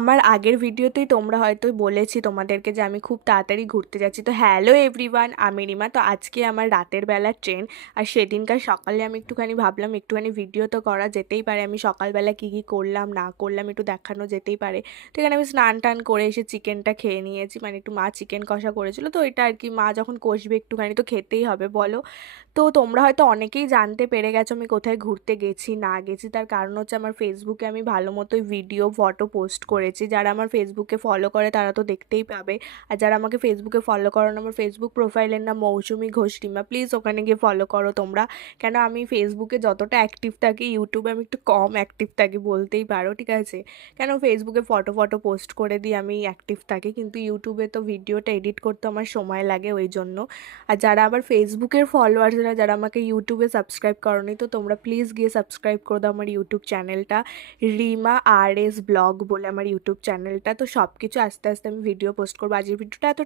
আমার আগের ভিডিওতেই তোমরা হয়তো বলেছি তোমাদেরকে যে আমি খুব তাড়াতাড়ি ঘুরতে যাচ্ছি। তো হ্যালো এভরিওয়ান, আমি রিমা। তো আজকে আমার রাতের বেলার ট্রেন। আর সেদিনকার সকালে আমি একটুখানি ভাবলাম একটুখানি ভিডিও তো করা যেতেই পারে, আমি সকালবেলা কী কী করলাম না করলাম একটু দেখানো যেতেই পারে। তো এখানে আমি স্নান টান করে এসে চিকেনটা খেয়ে নিয়েছি, মানে একটু মা চিকেন কষা করেছিল, তো এটা আর কি মা যখন কষবে একটুখানি তো খেতেই হবে বলো। তো তোমরা হয়তো অনেকেই জানতে পেরে গেছো আমি কোথায় ঘুরতে গেছি না গেছি, তার কারণ হচ্ছে আমার ফেসবুকে আমি ভালো মতোই ভিডিও ফটো পোস্ট করেছি। যারা আমার ফেসবুকে ফলো করে তারা তো দেখতেই পাবে। আর যারা আমাকে ফেসবুকে ফলো করো না, আমার ফেসবুক প্রোফাইলের নাম মৌসুমি ঘোষ রিমা, প্লিজ ওখানে গিয়ে ফলো করো তোমরা। কেন আমি ফেসবুকে যতটা অ্যাক্টিভ থাকি ইউটিউবে আমি একটু কম অ্যাক্টিভ থাকি বলতেই পারো, ঠিক আছে। কেন ফেসবুকে ফটো ফটো পোস্ট করে দিই আমি অ্যাক্টিভ থাকি, কিন্তু ইউটিউবে তো ভিডিওটা এডিট করতে আমার সময় লাগে ওই জন্য। আর যারা আবার ফেসবুকের ফলোয়ার্সরা যারা আমাকে ইউটিউবে সাবস্ক্রাইব করনি, তো তোমরা প্লিজ গিয়ে সাবস্ক্রাইব করে দাও আমার ইউটিউব চ্যানেলটা, রিমা আর এস ব্লগ বলে আমার ইউটিউব চ্যানেলটা। তো সব কিছু আস্তে আস্তে আমি ভিডিও পোস্ট করবো। আজকের ভিডিওটা এত